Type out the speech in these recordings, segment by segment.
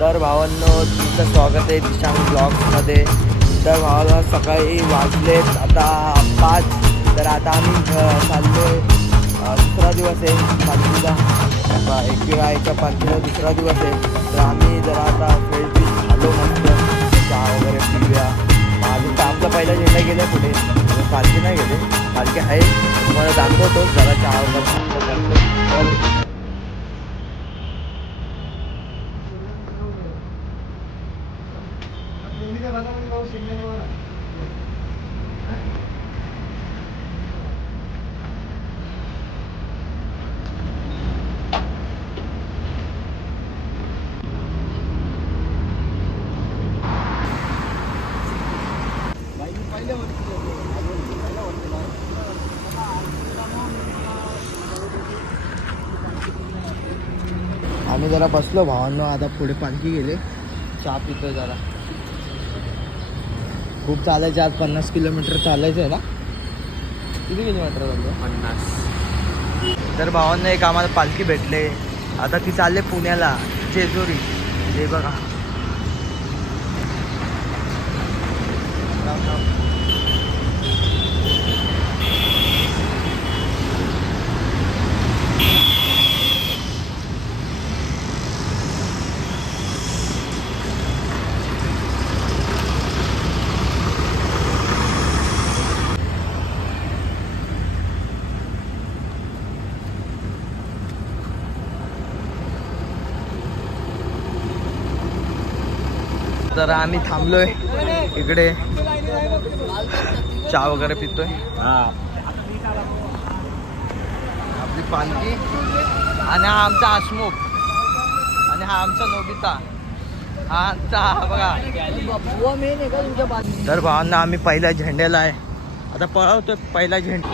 तर भावांनो तुमचं स्वागत आहे दिशांग ब्लॉग्समध्ये. तर भावाला सकाळी वाजलेत आता पाच. तर आता आम्ही चाललो दुसरा दिवस आहे पालखीचा किंवा एका पालखीचा दुसरा दिवस आहे. तर आम्ही जरा आता फ्रेश बीच झालो मस्त. चहा वगैरे पिऊया. मग तर आपला पहिला झेंडा गेला पुढे. पालखी नाही गेले. पालखी आहे. तुम्हाला दाखवतो. जरा चहा वगैरे करतो तर आम्ही जरा बसलो भावांना आता पुढे पालखी गेले. चहा पितो जरा. खूप चालायचे आज पन्नास किलोमीटर चालायचं आहे ना? किती किलोमीटर चालतो पन्नास. तर भावांना एक आम्हाला पालखी भेटले. आता ती चालले पुण्याला जेजुरी. हे बघा. तर आम्ही थांबलोय इकडे. चहा वगैरे पितोय. आपली पालखी आणि हा आमचा हसमुख आणि हा आमचा नोबिता. हा आमचा हा बघा. तर भावांना आम्ही पहिल्या झेंड्याला आहे. आता पळवतोय पहिला झेंडा.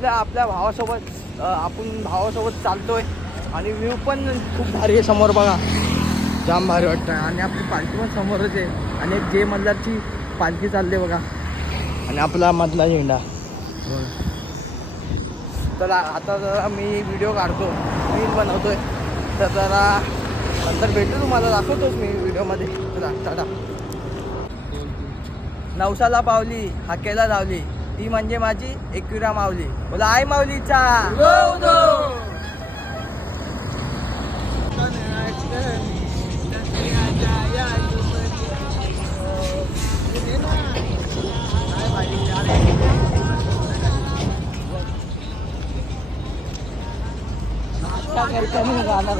आपल्या आपल्या भावासोबत आपण भावासोबत चालतोय. आणि व्ह्यू पण खूप भारी आहे समोर बघा. जाम भारी वाटतं आणि आपली पालखी पण समोरच आहे. आणि एक जे मल्हारची पालखी चालली आहे बघा. आणि आपला मधला झेंडा. तर आता जरा मी व्हिडिओ काढतो. रील बनवतोय. तर जरा नंतर भेटू तुम्हाला. दाखवतोच मी व्हिडिओमध्ये टाटा. नवसाला पावली हाकेला लावली. ती म्हणजे माझी एकविरा माऊली. बोला आई माऊलीचा. नाश्ता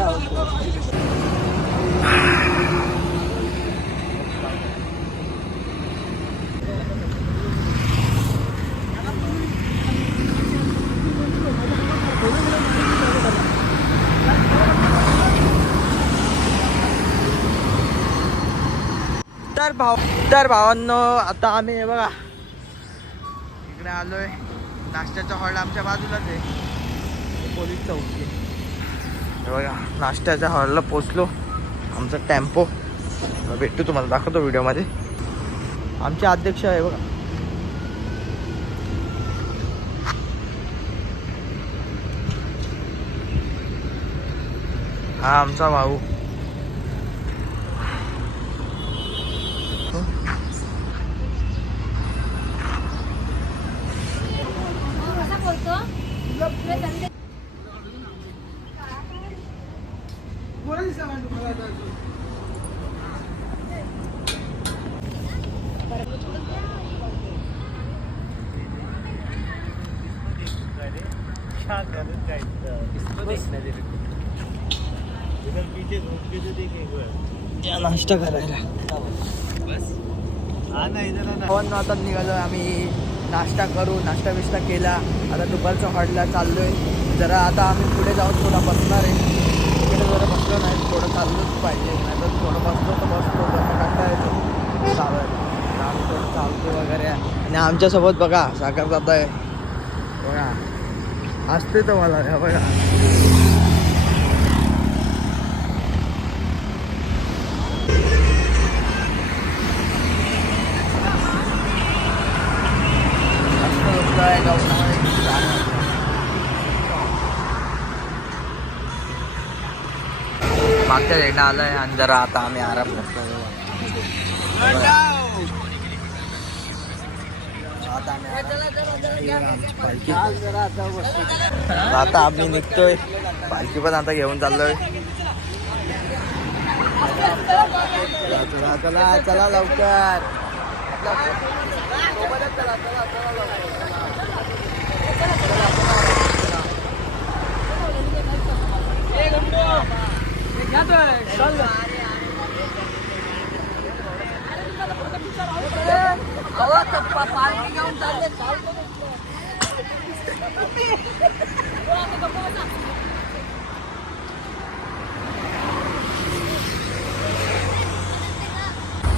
आहोत. भाव तर भावांनो आता आम्ही हे बघा इकडे आलोय. नाश्त्याचा हॉल आमच्या बाजूलाच आहे. पोलीस चौकी. हे बघा नाश्त्याच्या हॉलला पोचलो आमचा टेम्पो. भेटतो तुम्हाला दाखवतो व्हिडिओमध्ये. आमचे अध्यक्ष आहे बघा. हा आमचा भाऊ. या नाश्ता करायला. पण आता निघालो आम्ही. नाश्ता करू नाश्ता बिश्ता केला. आता दुपारच्या हॉटला चाललोय. जरा आता आम्ही पुढे जाऊन थोडा बसणार आहे. इकडे जरा बसलो नाही थोडं चाललोच पाहिजे. नाही तर थोडं बसलो तर बसतो जरा कंटाळा येतो आम्ही थोडं चालतो वगैरे. आणि आमच्यासोबत बघा साखर दादा आहे. बघा. असते तर मला ह्या बघा. मागच्या येणं आलं आहे आणि जरा आता आम्ही आराम करतो आता आम्ही निघतोय. पालखी पण आता घेऊन चाललोय. चला चला चला चला लवकर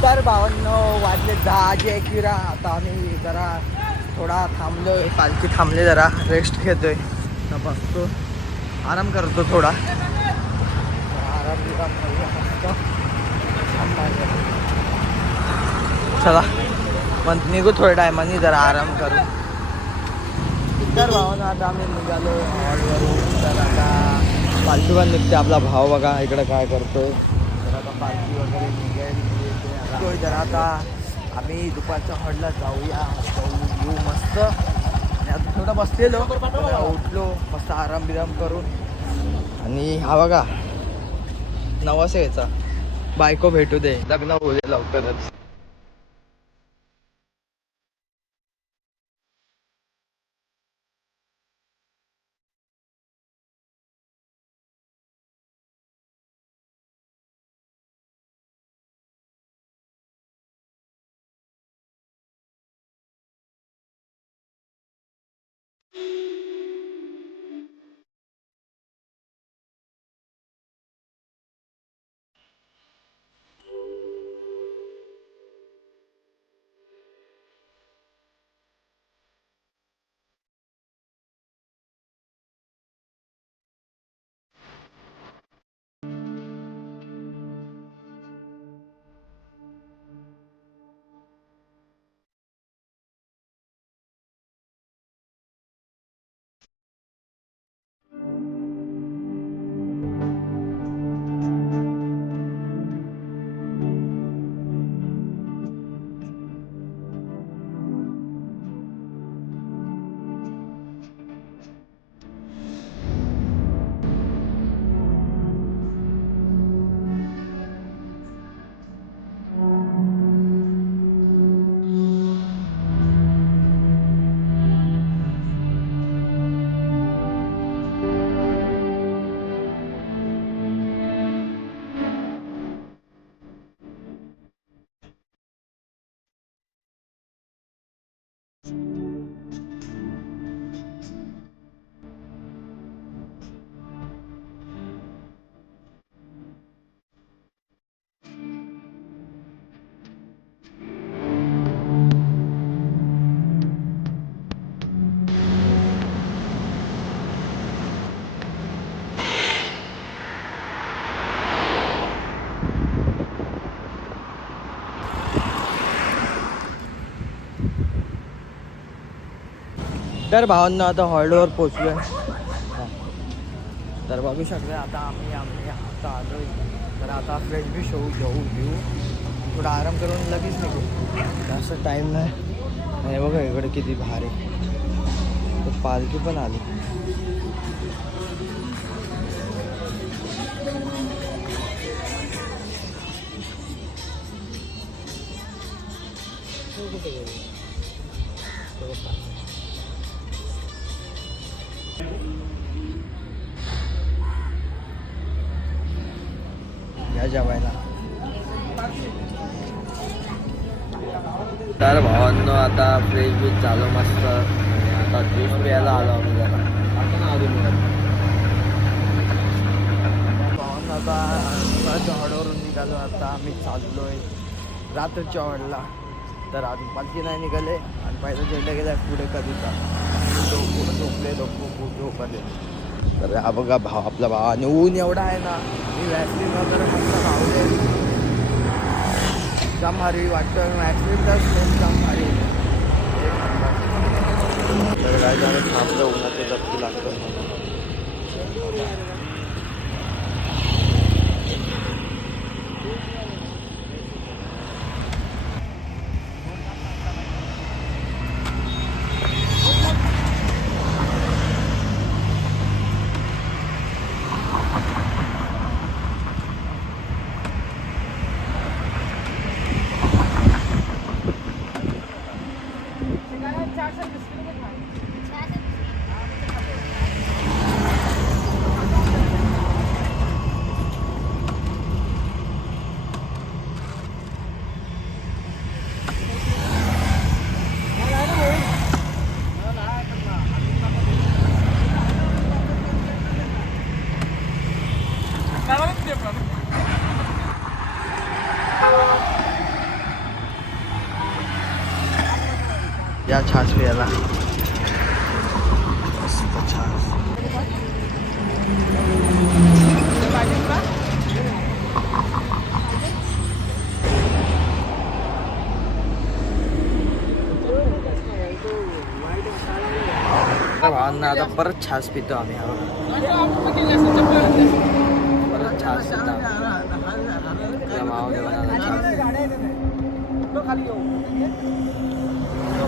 तर बावन्न वाजले दहा जे एकविरा आता आम्ही जरा थोडा थांबलोय. पालखी थांबले जरा. रेस्ट घेतोय. आता बसतो. आराम करतो थोडा. आराम बिराम चला. मग निघू थोड्या टायमाने. जरा आराम करू. तर भावानं आता आम्ही निघालो हॉलवरून. तर आता पालखी पण निघते आपला भाव बघा इकडे काय करतोय. तर आता पालखी वगैरे निघेल. तर आता. जरा आता आम्ही दुपारच्या हॉलला जाऊया. जाऊ येऊ मस्त. आणि आता थोडं बसलेलो. उठलो. मस्त आराम बिराम करून. आणि हा बघा नवास यायचा. बायको भेटू दे. लग्न होऊ दे लवकरच. तर भावांना आता हॉल्डवर पोचलोय. तर बघू शकतो आता आम्ही आम्ही आता आलो तर आता फ्रेश बी शो घेऊ घेऊ. थोडा आराम करून लगेच निघू. जास्त टाईम नाही. बघा इकडे किती भारी. तर पालखी पण आली. या जेवायला. तर भावांनो आता फ्रेश बीच झालो मस्त. आता ज्यूस प्यायला आलो आम्ही जरा. भावांनो आता हॉडवरून निघालो. आता आम्ही चाललोय रात्रीच्या हॉडला तर अजून पालखी नाही निघाले. आणि पहिला जेवढ्या गेल्या पुढे कधी पुढे झोपले खूप झोपले. तर हा बघा भाव आपला भाव आणि ऊन एवढा आहे ना मी वॅक्सिन वगैरे मस्त लावले एकदम भारी वाटतं व्हॅसलीनचा स्मेल एकदम भारी. तर काय झालं थांबलं उन्हाचं जप्ती लागतं. Ben çarşamba üstüne de kaldım. या छास प्यायला मस्त छास तर भावांना आता परत छास पितो आम्ही हा बघा. परत छास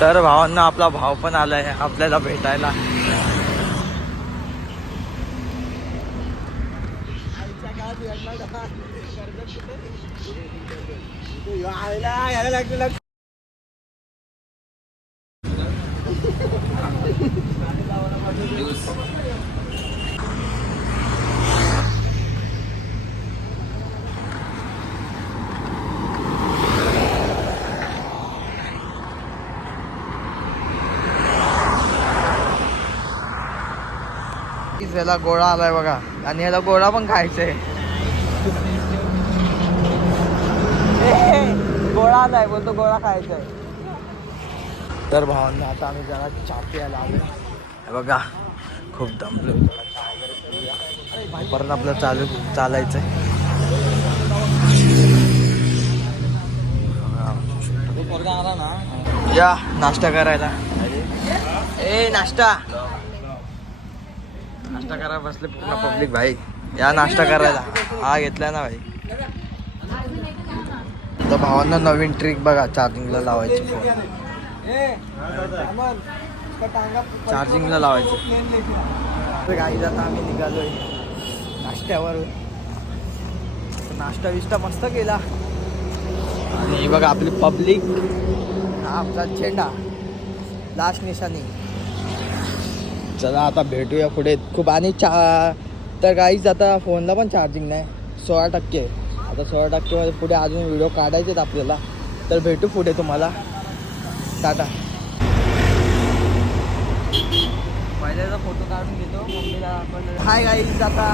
तर भावांना आपला भाव पण आलाय आपल्याला भेटायला. याला गोळा आलाय बघा. आणि याला गोळा पण खायचंय. गोळा आलाय बोलतो गोळा खायचाय. तर भावांना आता आम्ही जरा चापी यायला आलो बघा खूप दमलो परत आपलं चालू चालायचंय. या नाश्ता करायला. ए नाश्ता. नाश्ता करायला बसले पूर्ण पब्लिक भाई. या नाश्ता करायला. हा घेतलाय ना भाई. तर भावांना नवीन ट्रिक बघा चार्जिंगला लावायची फोन चार्जिंगला लावायची. गाडी जाता आम्ही निघालोय नाश्त्यावर नाश्ता विष्टा मस्त केला. आणि बघा आपली पब्लिक हा आपला झेंडा. लास्ट निशाणी. चला आता भेटूया पुढे. खूप आणि चा तर काहीच आता फोनला पण चार्जिंग नाही. सोळा टक्के. आहे. आता सोळा टक्केमध्ये पुढे अजून व्हिडिओ काढायचे आहेत आपल्याला. तर भेटू पुढे तुम्हाला. टाटा. पहिल्याचा फोटो काढून घेतो. मम्मीला आपण हाय गाईज आता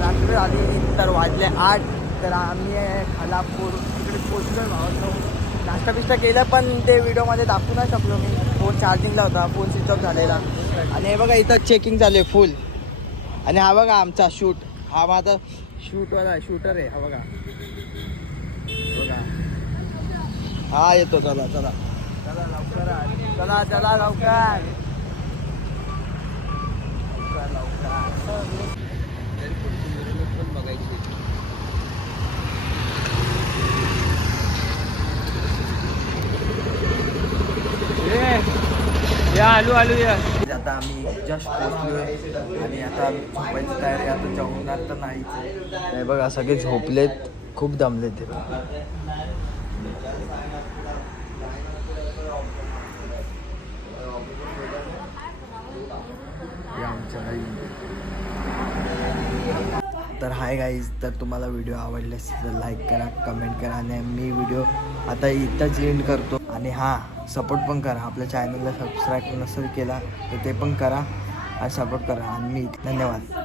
रात्री रात्र आली. तर वाजले आठ. तर आम्ही खालापूर तिकडे पोचलो भावाचं नाश्ता बिष्टा केला पण ते व्हिडिओमध्ये दाखवू नाही शकलो मी. फोन चार्जिंगला होता. फोन स्विच ऑफ झालेला. आणि हे बघा इथं चेकिंग चालू आहे फुल आणि हा बघा आमचा शूट हा माझा शूटवाला शूटर आहे हा बघा. बघा. हा येतो चला चला. चला लवकर चला चला लवकर. लवकर लवकर. या आलू आलू या. आता आम्ही जस्ट पोचलोय आणि आता झोपायची तयारी आता जेवणार तर नाहीच. हे बघा सगळे झोपलेत खूप दमले ते. तर हाय गाईज तर तुम्हाला व्हिडिओ आवडल्यास तर लाईक करा कमेंट करा आणि मी व्हिडिओ आता इथंच एंड करतो. आणि हां सपोर्ट पण करा. आपल्या चॅनलला सबस्क्राईब नसेल केला तर ते पण करा आणि सपोर्ट करा. आणि मी धन्यवाद.